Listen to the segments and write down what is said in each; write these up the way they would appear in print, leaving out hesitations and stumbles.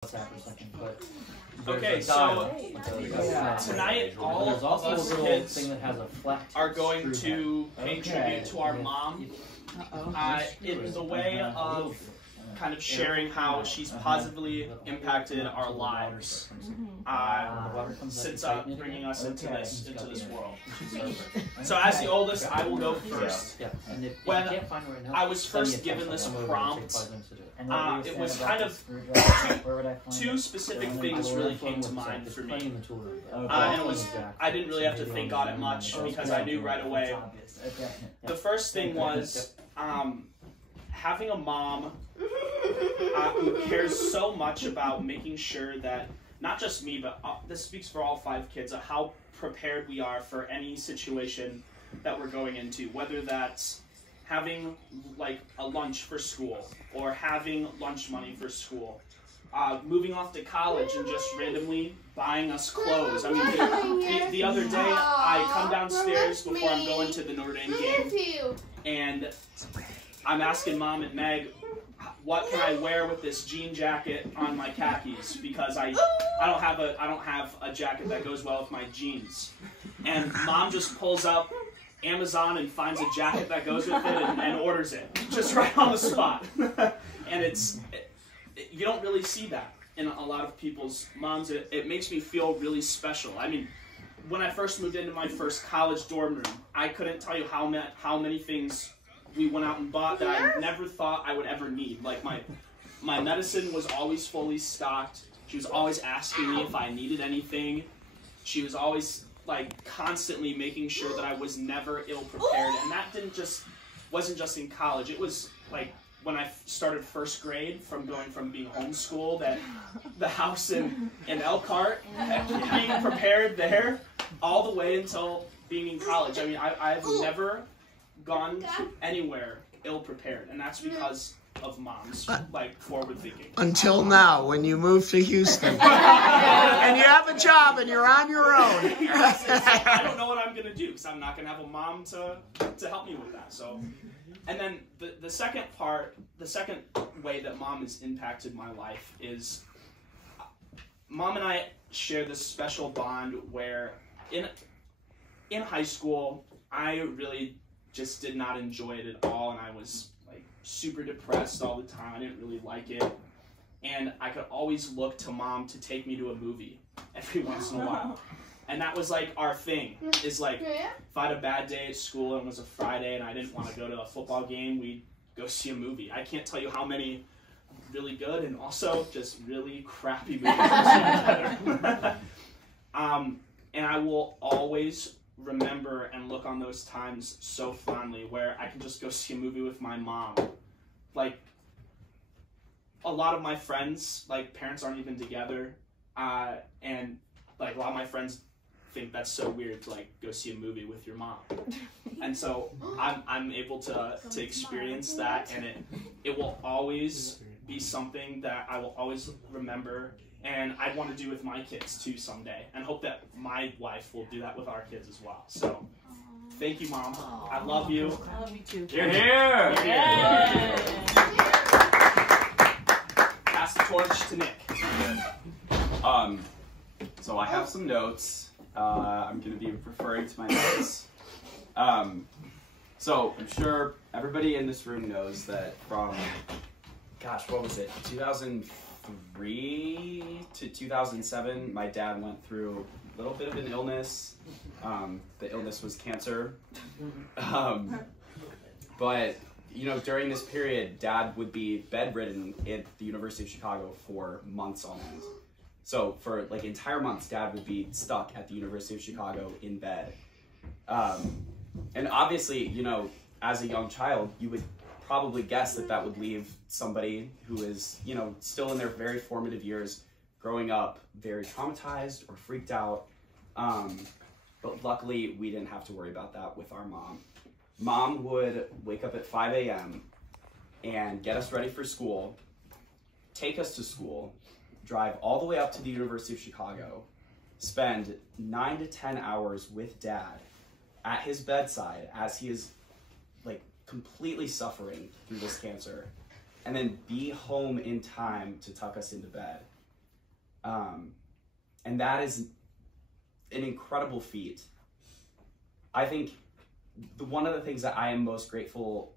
that for a second, but okay, so tonight all of us kids thing that has a flat are going to pay tribute to our mom. It is a way of kind of sharing how she's positively impacted our lives since bringing us into this world. So as the oldest, I will go first. When I was first given this prompt, it was kind of two specific things really came to mind for me. And it was, I didn't really have to think on it much because I knew right away. The first thing was having a mom who cares so much about making sure that, not just me, but this speaks for all 5 kids, of how prepared we are for any situation that we're going into, whether that's having like a lunch for school or having lunch money for school, moving off to college and just randomly buying us clothes. I mean, the other day I come downstairs before I'm going to the Notre Dame game, and I'm asking Mom and Meg, what can I wear with this jean jacket on my khakis? Because I don't have a jacket that goes well with my jeans. And Mom just pulls up Amazon and finds a jacket that goes with it and orders it, just right on the spot. And you don't really see that in a lot of people's moms. It makes me feel really special. I mean, when I first moved into my first college dorm room, I couldn't tell you how many things we went out and bought that I never thought I would ever need. Like my medicine was always fully stocked. She was always asking me if I needed anything. She was always like constantly making sure that I was never ill prepared. And that wasn't just in college. It was like when I started first grade, from being homeschooled at the house in Elkhart, being prepared there, all the way until being in college. I mean, I've never gone anywhere ill-prepared, and that's because of Mom's like forward thinking. Until now, when you move to Houston and you have a job and you're on your own. I don't know what I'm gonna do because I'm not gonna have a mom to help me with that. So, and then the second way that Mom has impacted my life is Mom and I share this special bond where in high school I really just did not enjoy it at all, and I was like super depressed all the time. I didn't really like it, and I could always look to Mom to take me to a movie every once in a while. And that was like our thing, is like if I had a bad day at school and it was a Friday and I didn't want to go to a football game, we'd go see a movie. I can't tell you how many really good and also just really crappy movies we've seen together. And I will always remember and look on those times so fondly where I can just go see a movie with my mom. Like, a lot of my friends, like, parents aren't even together, and like a lot of my friends think that's so weird to like go see a movie with your mom. And so I'm able to experience that, and it will always be something that I will always remember. And I want to do with my kids too someday, and hope that my wife will do that with our kids as well. So, thank you, Mom. I love you. I love you too. You're here. Yay. Pass the torch to Nick. So I have some notes. I'm going to be referring to my notes. So I'm sure everybody in this room knows that from, gosh, what was it, 2003 to 2007, my dad went through a little bit of an illness. The illness was cancer. But, you know, during this period, Dad would be bedridden at the University of Chicago for months on end. So for like entire months, Dad would be stuck at the University of Chicago in bed. And obviously, you know, as a young child, you would probably guess that that would leave somebody who is, you know, still in their very formative years, growing up very traumatized or freaked out. But luckily, we didn't have to worry about that with our mom. Mom would wake up at 5 a.m. and get us ready for school, take us to school, drive all the way up to the University of Chicago, spend 9 to 10 hours with Dad at his bedside as he is like completely suffering through this cancer, and then be home in time to tuck us into bed. And that is an incredible feat. I think one of the things that I am most grateful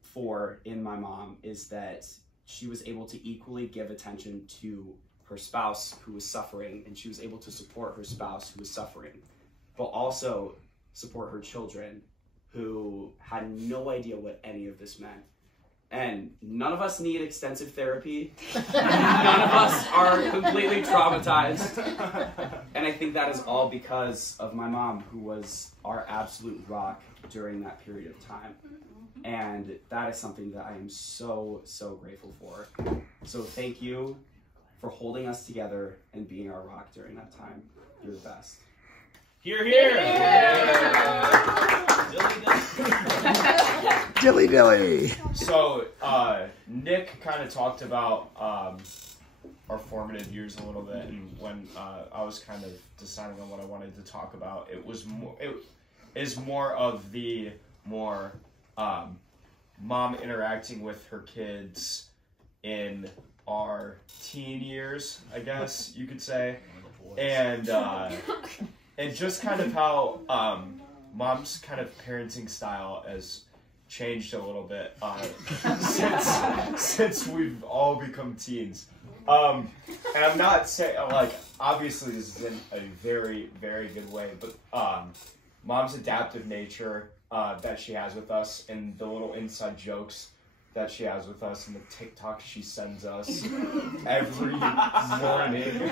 for in my mom is that she was able to equally give attention to her spouse who was suffering, and she was able to support her spouse who was suffering, but also support her children who had no idea what any of this meant. And none of us need extensive therapy. None of us are completely traumatized. And I think that is all because of my mom, who was our absolute rock during that period of time. And that is something that I am so, so grateful for. So thank you for holding us together and being our rock during that time. You're the best. Hear, hear! Dilly dilly. So, Nick kind of talked about our formative years a little bit, and when I was kind of deciding on what I wanted to talk about, it is more of the more mom interacting with her kids in our teen years, I guess you could say, and just kind of how mom's kind of parenting style has changed a little bit since we've all become teens. And I'm not saying, like, obviously this is in a very, very good way, but mom's adaptive nature that she has with us, and the little inside jokes that she has with us, and the TikTok she sends us every morning.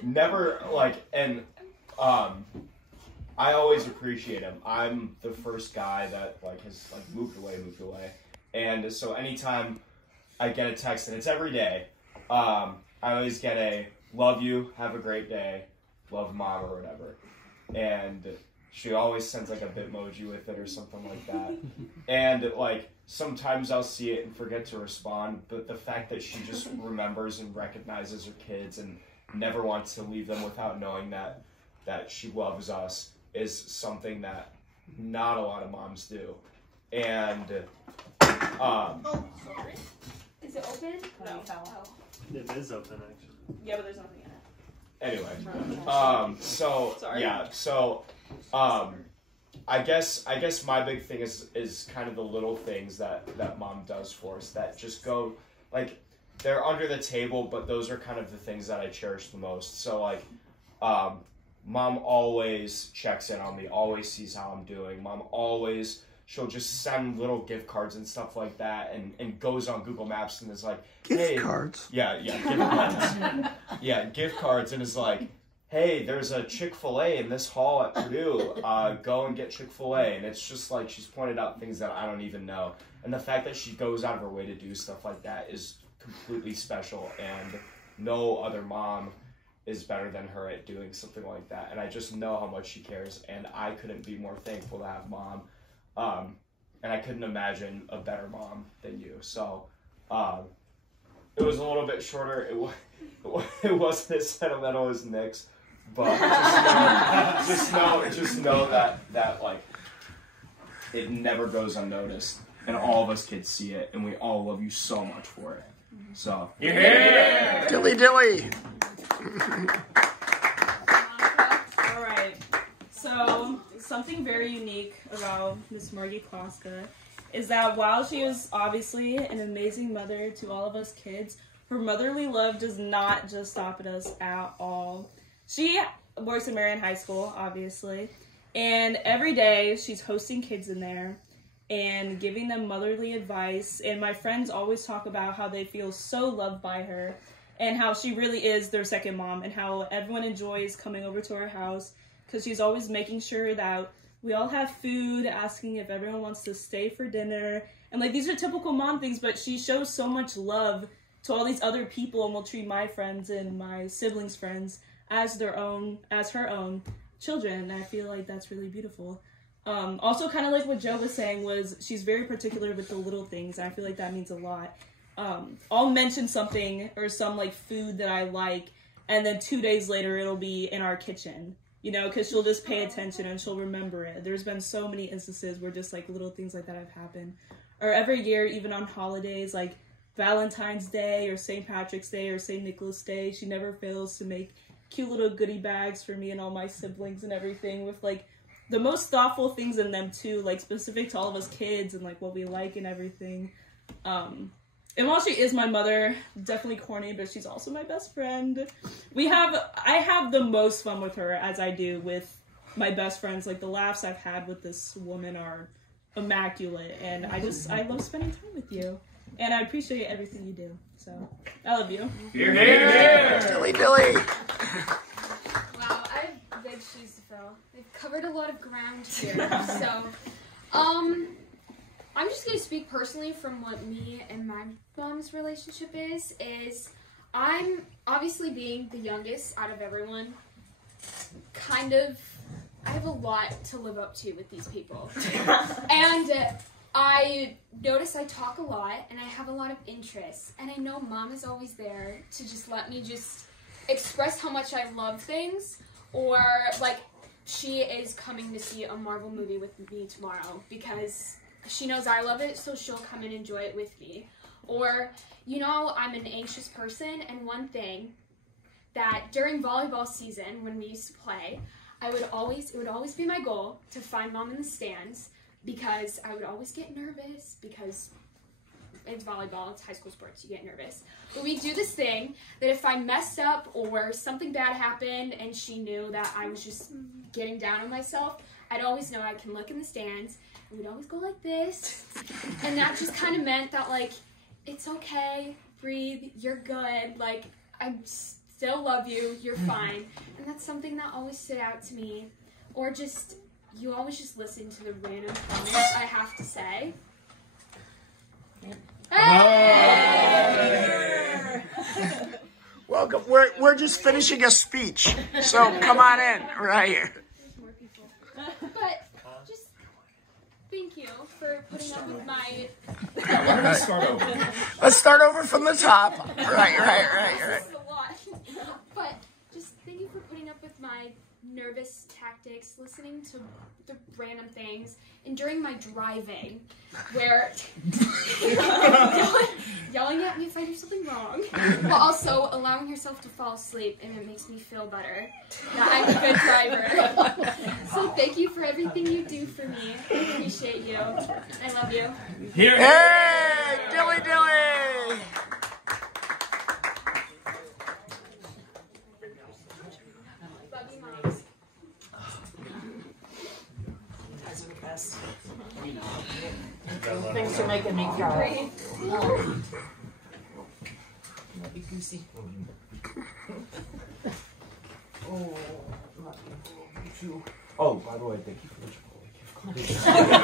Never, like, and I always appreciate him. I'm the first guy that, like, has, like, moved away. And so anytime I get a text, and it's every day, I always get a, love you, have a great day, love mom, or whatever. And she always sends, like, a Bitmoji with it or something like that. And, like, sometimes I'll see it and forget to respond, but the fact that she just remembers and recognizes her kids and never wants to leave them without knowing that she loves us is something that not a lot of moms do. And is it open? No. It is open, actually. Yeah, but there's nothing in it. anyway, Sorry. yeah, so I guess my big thing is kind of the little things that mom does for us that just go, like, they're under the table, but those are kind of the things that I cherish the most. So, like, mom always checks in on me, always sees how I'm doing. She'll just send little gift cards and stuff like that, and goes on Google Maps and is like, hey, Gift cards? Yeah, gift cards. Yeah, gift cards, and is like, hey, there's a Chick-fil-A in this hall at Purdue. Go and get Chick-fil-A. And it's just like she's pointed out things that I don't even know. And the fact that she goes out of her way to do stuff like that is completely special, and no other mom is better than her at doing something like that. And I just know how much she cares, and I couldn't be more thankful to have mom. And I couldn't imagine a better mom than you. So it was a little bit shorter. It wasn't as sentimental as Nick's, but just know that like it never goes unnoticed, and all of us kids see it, and we all love you so much for it. So Yeah! Dilly dilly. All right. So something very unique about Miss Margy Kloska is that while she is obviously an amazing mother to all of us kids, her motherly love does not just stop at us at all. She works at Marion High School, obviously, and every day she's hosting kids in there and giving them motherly advice. And my friends always talk about how they feel so loved by her and how she really is their second mom, and how everyone enjoys coming over to her house because she's always making sure that we all have food, asking if everyone wants to stay for dinner. And like, these are typical mom things, but she shows so much love to all these other people and will treat my friends and my siblings' friends as her own children. And I feel like that's really beautiful. Also, kind of like what Joe was saying, was she's very particular with the little things, and I feel like that means a lot. I'll mention something or some like food that I like, and then 2 days later it'll be in our kitchen, you know, because she'll just pay attention and she'll remember it. There's been so many instances where just like little things like that have happened. Or every year, even on holidays, like Valentine's Day or St. Patrick's Day or St. Nicholas Day, she never fails to make cute little goodie bags for me and all my siblings and everything, with like the most thoughtful things in them too, like specific to all of us kids and like what we like and everything. And while she is my mother, definitely corny, but she's also my best friend. I have the most fun with her, as I do with my best friends. Like, the laughs I've had with this woman are immaculate, and I love spending time with you. And I appreciate everything you do. So, I love you. Here, here, here! Dilly dilly! Wow, I have big shoes to fill. They've covered a lot of ground here. So, I'm just going to speak personally from what me and my mom's relationship is I'm obviously, being the youngest out of everyone, I have a lot to live up to with these people. And I notice I talk a lot and I have a lot of interests, and I know Mom is always there to just let me just express how much I love things, or like she is coming to see a Marvel movie with me tomorrow because she knows I love it, so she'll come and enjoy it with me. Or, you know, I'm an anxious person, and one thing that during volleyball season when we used to play, it would always be my goal to find Mom in the stands, because I would always get nervous because it's volleyball, it's high school sports, you get nervous. But we do this thing that if I messed up or something bad happened and she knew that I was just getting down on myself, I'd always know I can look in the stands, and we'd always go like this. And that just kind of meant that, like, it's okay, breathe, you're good, like, I still love you, you're fine. And that's something that always stood out to me. Or just, you always just listen to the random comments I have to say. Hey! Welcome. We're just finishing a speech, so come on in, right here. More people. But just thank you for putting up with my... Let's start over. Let's start over from the top. Right. This is a lot. But just thank you for putting up with my nervous tactics, listening to the random things, and during my driving, where yelling at me if I do something wrong, while also allowing herself to fall asleep, and it makes me feel better that I'm a good driver. So thank you for everything you do for me. I appreciate you. I love you. Here. Hey, dilly dilly! Love you, Moms. Thanks for making me cry. Love you, Goosey. Oh, love you too. Oh, by the way, thank you for the Chipotle.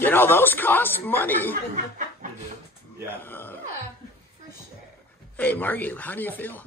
You know, those cost money. Yeah. Yeah, for sure. Hey, Margy, how do you feel?